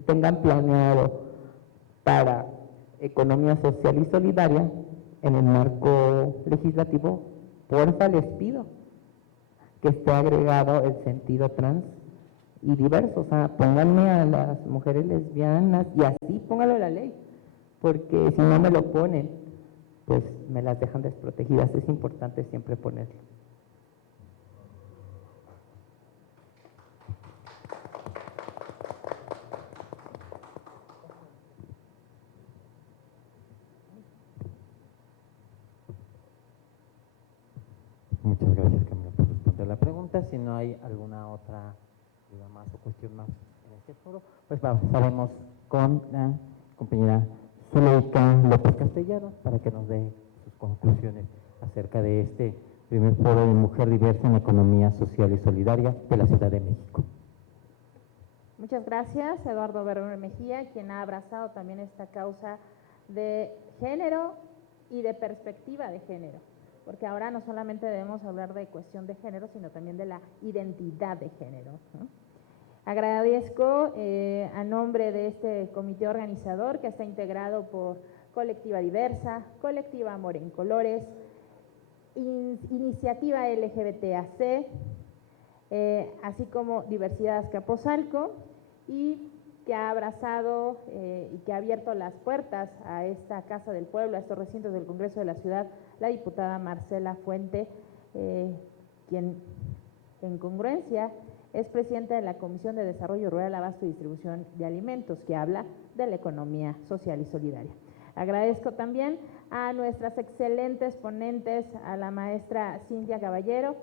tengan planeado para economía social y solidaria en el marco legislativo, porfa, les pido que esté agregado el sentido trans y diverso. O sea, pónganme a las mujeres lesbianas, y así pónganlo en la ley, porque si no me lo ponen, pues me las dejan desprotegidas. Es importante siempre ponerlo. Muchas gracias, Camila, por responder la pregunta. Si no hay alguna otra duda más o cuestión más en este foro, pues pasaremos con la compañera Zuleika López Castellanos para que nos dé sus conclusiones acerca de este primer foro de Mujer Diversa en Economía Social y Solidaria de la Ciudad de México. Muchas gracias, Eduardo Berber Mejía, quien ha abrazado también esta causa de género y de perspectiva de género, porque ahora no solamente debemos hablar de cuestión de género, sino también de la identidad de género, ¿no? Agradezco a nombre de este comité organizador, que está integrado por Colectiva Diversa, Colectiva Amor en Colores, Iniciativa LGBTAC, así como Diversidad Azcapotzalco, y que ha abrazado y que ha abierto las puertas a esta Casa del Pueblo, a estos recintos del Congreso de la Ciudad, la diputada Marcela Fuente, quien en congruencia es presidenta de la Comisión de Desarrollo Rural, Abasto y Distribución de Alimentos, que habla de la economía social y solidaria. Agradezco también a nuestras excelentes ponentes, a la maestra Cintia Caballero,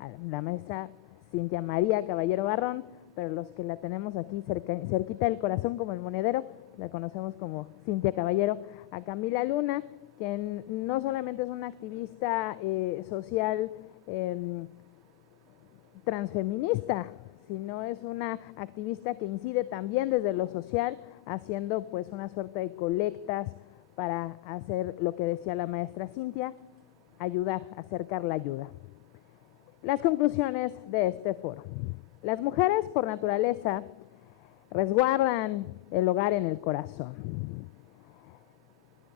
a la maestra Cintia María Caballero Barrón, pero los que la tenemos aquí cerquita del corazón como el monedero, la conocemos como Cintia Caballero, a Camila Luna, quien no solamente es una activista social transfeminista, sino es una activista que incide también desde lo social, haciendo pues una suerte de colectas para hacer lo que decía la maestra Cintia, ayudar, acercar la ayuda. Las conclusiones de este foro. Las mujeres, por naturaleza, resguardan el hogar en el corazón.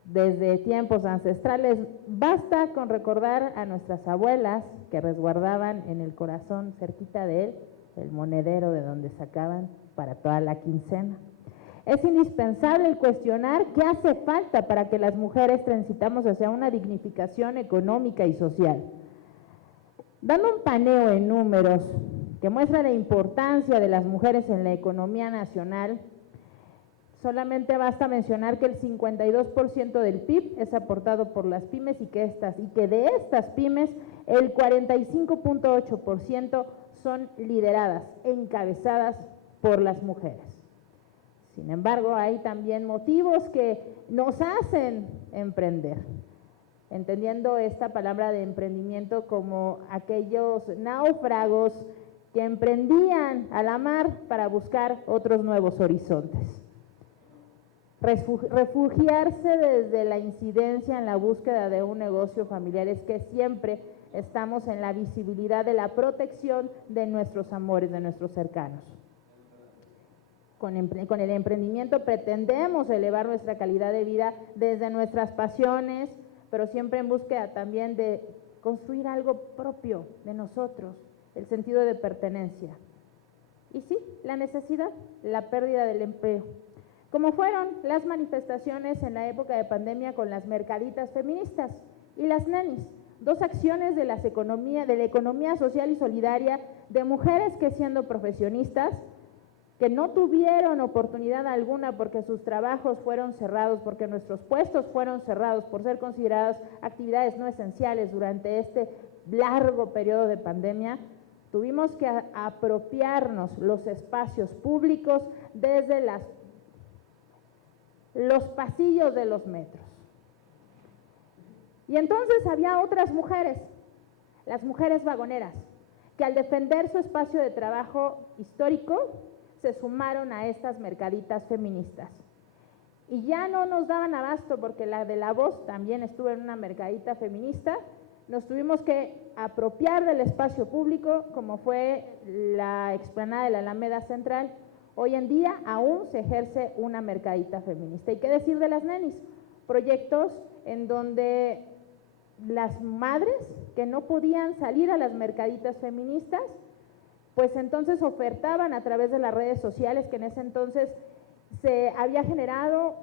Desde tiempos ancestrales, basta con recordar a nuestras abuelas que resguardaban en el corazón, cerquita de él, el monedero de donde sacaban para toda la quincena. Es indispensable el cuestionar qué hace falta para que las mujeres transitamos hacia una dignificación económica y social. Dando un paneo en números que muestra la importancia de las mujeres en la economía nacional, solamente basta mencionar que el 52% del PIB es aportado por las pymes, y que de estas pymes el 45.8% son lideradas, encabezadas por las mujeres. Sin embargo, hay también motivos que nos hacen emprender, entendiendo esta palabra de emprendimiento como aquellos náufragos que emprendían a la mar para buscar otros nuevos horizontes. refugiarse desde la incidencia en la búsqueda de un negocio familiar, es que siempre estamos en la visibilidad de la protección de nuestros amores, de nuestros cercanos. Con el emprendimiento pretendemos elevar nuestra calidad de vida desde nuestras pasiones, pero siempre en búsqueda también de construir algo propio de nosotros, el sentido de pertenencia. Y sí, la necesidad, la pérdida del empleo. Como fueron las manifestaciones en la época de pandemia con las mercaditas feministas y las nenis, dos acciones de la economía social y solidaria de mujeres que, siendo profesionistas, que no tuvieron oportunidad alguna porque sus trabajos fueron cerrados, porque nuestros puestos fueron cerrados por ser considerados actividades no esenciales durante este largo periodo de pandemia, tuvimos que apropiarnos los espacios públicos desde los pasillos de los metros. Y entonces había otras mujeres, las mujeres vagoneras, que al defender su espacio de trabajo histórico, se sumaron a estas mercaditas feministas. Y ya no nos daban abasto, porque la de La Voz también estuvo en una mercadita feminista, nos tuvimos que apropiar del espacio público, como fue la explanada de la Alameda Central. Hoy en día aún se ejerce una mercadita feminista. ¿Y qué decir de las nenis? Proyectos en donde las madres que no podían salir a las mercaditas feministas, pues entonces ofertaban a través de las redes sociales, que en ese entonces se había generado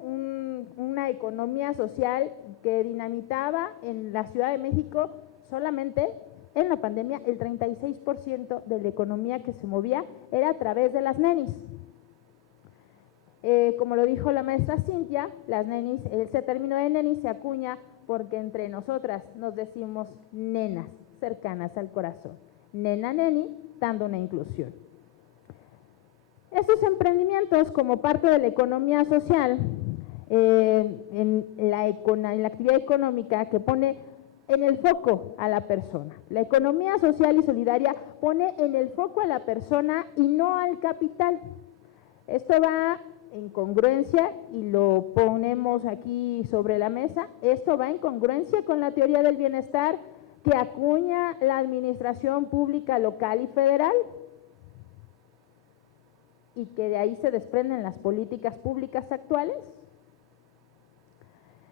una economía social que dinamitaba en la Ciudad de México. Solamente en la pandemia el 36% de la economía que se movía era a través de las nenis. Como lo dijo la maestra Cintia, las nenis, ese término de nenis se acuña porque entre nosotras nos decimos nenas, cercanas al corazón. Nena, neni, dando una inclusión. Estos emprendimientos, como parte de la economía social, en la actividad económica que pone en el foco a la persona. La economía social y solidaria pone en el foco a la persona y no al capital. Esto va en congruencia, y lo ponemos aquí sobre la mesa, esto va en congruencia con la teoría del bienestar que acuña la administración pública local y federal, y que de ahí se desprenden las políticas públicas actuales.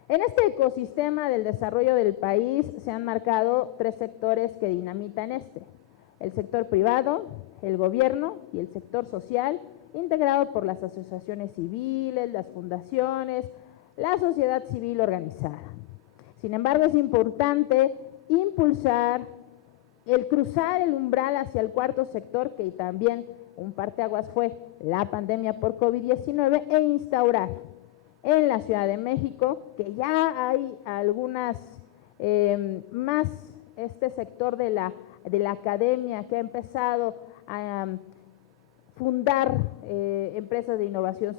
En este ecosistema del desarrollo del país se han marcado tres sectores que dinamitan el sector privado, el gobierno y el sector social, integrado por las asociaciones civiles, las fundaciones, la sociedad civil organizada. Sin embargo, es importante impulsar el cruzar el umbral hacia el cuarto sector, que también un parteaguas fue la pandemia por COVID-19, e instaurar en la Ciudad de México, que ya hay algunas más este sector de la academia que ha empezado a fundar empresas de innovación,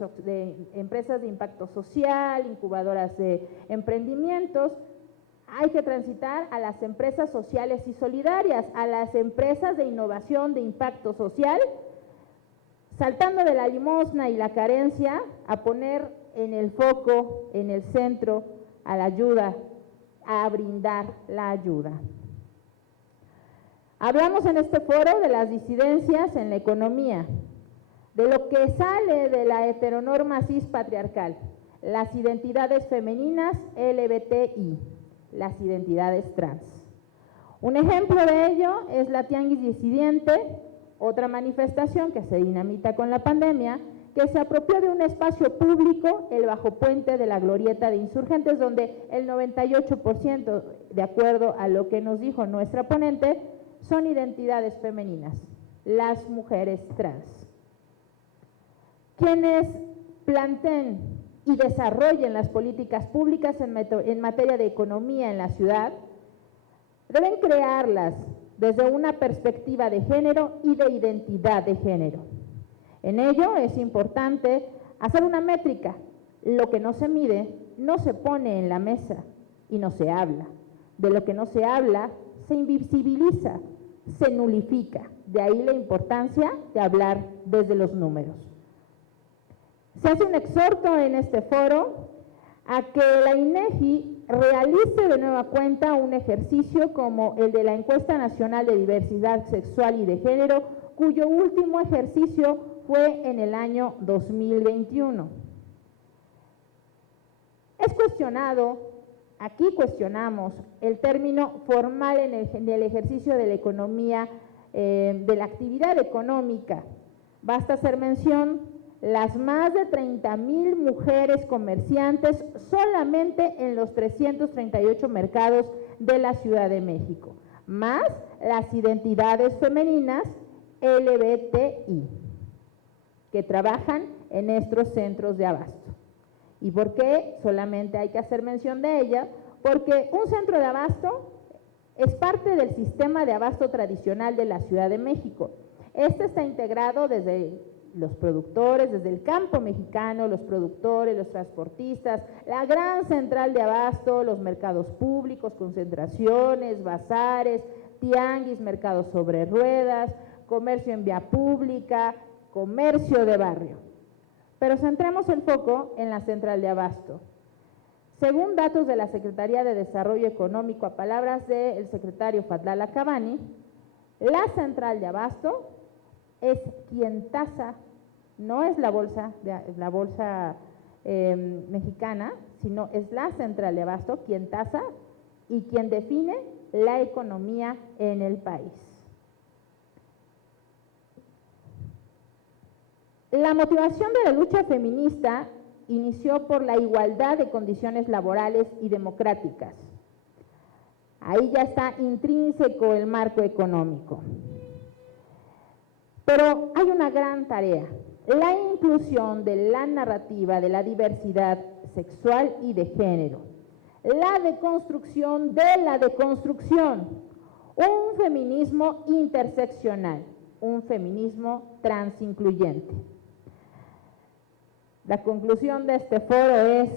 empresas de impacto social, incubadoras de emprendimientos. Hay que transitar a las empresas sociales y solidarias, a las empresas de innovación de impacto social, saltando de la limosna y la carencia a poner en el foco, en el centro, a la ayuda, a brindar la ayuda. Hablamos en este foro de las disidencias en la economía, de lo que sale de la heteronorma cis patriarcal, las identidades femeninas LGBTI, las identidades trans. Un ejemplo de ello es la Tianguis Disidente, otra manifestación que se dinamita con la pandemia, que se apropió de un espacio público, el Bajo Puente de la Glorieta de Insurgentes, donde el 98%, de acuerdo a lo que nos dijo nuestra ponente, son identidades femeninas, las mujeres trans. Quienes planteen y desarrollen las políticas públicas en materia de economía en la ciudad deben crearlas desde una perspectiva de género y de identidad de género. En ello es importante hacer una métrica. Lo que no se mide no se pone en la mesa y no se habla. De lo que no se habla se invisibiliza, se nulifica. De ahí la importancia de hablar desde los números. Se hace un exhorto en este foro a que la INEGI realice de nueva cuenta un ejercicio como el de la Encuesta Nacional de Diversidad Sexual y de Género, cuyo último ejercicio fue en el año 2021. Es cuestionado, aquí cuestionamos el término formal en el ejercicio de la economía, de la actividad económica. Basta hacer mención las más de 30,000 mujeres comerciantes solamente en los 338 mercados de la Ciudad de México, más las identidades femeninas LGBTI que trabajan en estos centros de abasto. ¿Y por qué solamente hay que hacer mención de ella? Porque un centro de abasto es parte del sistema de abasto tradicional de la Ciudad de México. Este está integrado desde los productores, desde el campo mexicano, los productores, los transportistas, la gran central de abasto, los mercados públicos, concentraciones, bazares, tianguis, mercados sobre ruedas, comercio en vía pública, comercio de barrio. Pero centremos el foco en la central de abasto. Según datos de la Secretaría de Desarrollo Económico, a palabras del secretario Fadlala Cabani, la central de abasto es quien tasa, no es la bolsa mexicana, sino es la central de abasto quien tasa y quien define la economía en el país. La motivación de la lucha feminista inició por la igualdad de condiciones laborales y democráticas. Ahí ya está intrínseco el marco económico. Pero hay una gran tarea, la inclusión de la narrativa de la diversidad sexual y de género, la deconstrucción de la deconstrucción, un feminismo interseccional, un feminismo transincluyente. La conclusión de este foro es,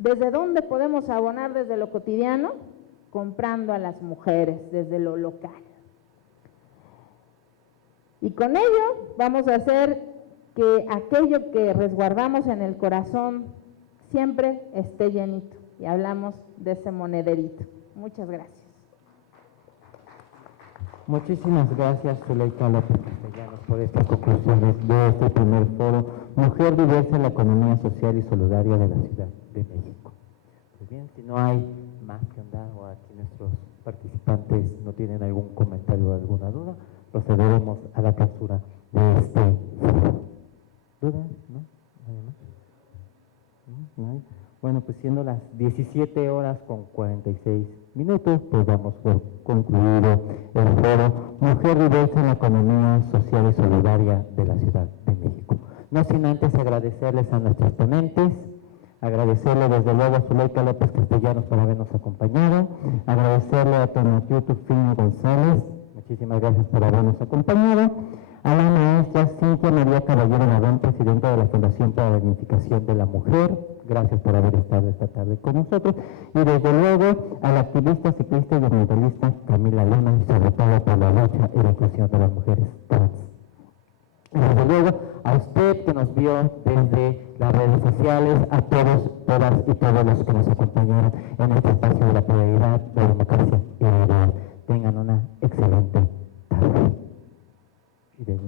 ¿desde dónde podemos abonar desde lo cotidiano? Comprando a las mujeres desde lo local. Y con ello vamos a hacer que aquello que resguardamos en el corazón siempre esté llenito. Y hablamos de ese monederito. Muchas gracias. Muchísimas gracias, Zuleika López Castellanos, por estas conclusiones de este primer foro, Mujer Diversa en la Economía Social y Solidaria de la Ciudad de México. Pues bien, si no hay más que andar o aquí nuestros participantes no tienen algún comentario o alguna duda, procederemos a la clausura de este foro. ¿Dudas? ¿No? ¿Nadie más? ¿No? ¿No hay? Bueno, pues siendo las 17 horas con 46 minutos, pues damos por concluido el foro Mujer Diversa en la Economía Social y Solidaria de la Ciudad de México. No sin antes agradecerles a nuestros ponentes, agradecerle desde luego a Zuleika López Castellanos por habernos acompañado, agradecerle a Tonatiu Tufino González, muchísimas gracias por habernos acompañado, a la maestra Cintia María Caballero Nadón, presidenta de la Fundación para la Dignificación de la Mujer, gracias por haber estado esta tarde con nosotros, y desde luego a la activista, ciclista y ambientalista Camila Luna, y sobre todo por la lucha y la inclusión de las mujeres trans. Y desde luego a usted que nos vio desde las redes sociales, a todos, todas y todos los que nos acompañaron en este espacio de la pluralidad, la democracia y la igualdad. Tengan una excelente tarde. Y de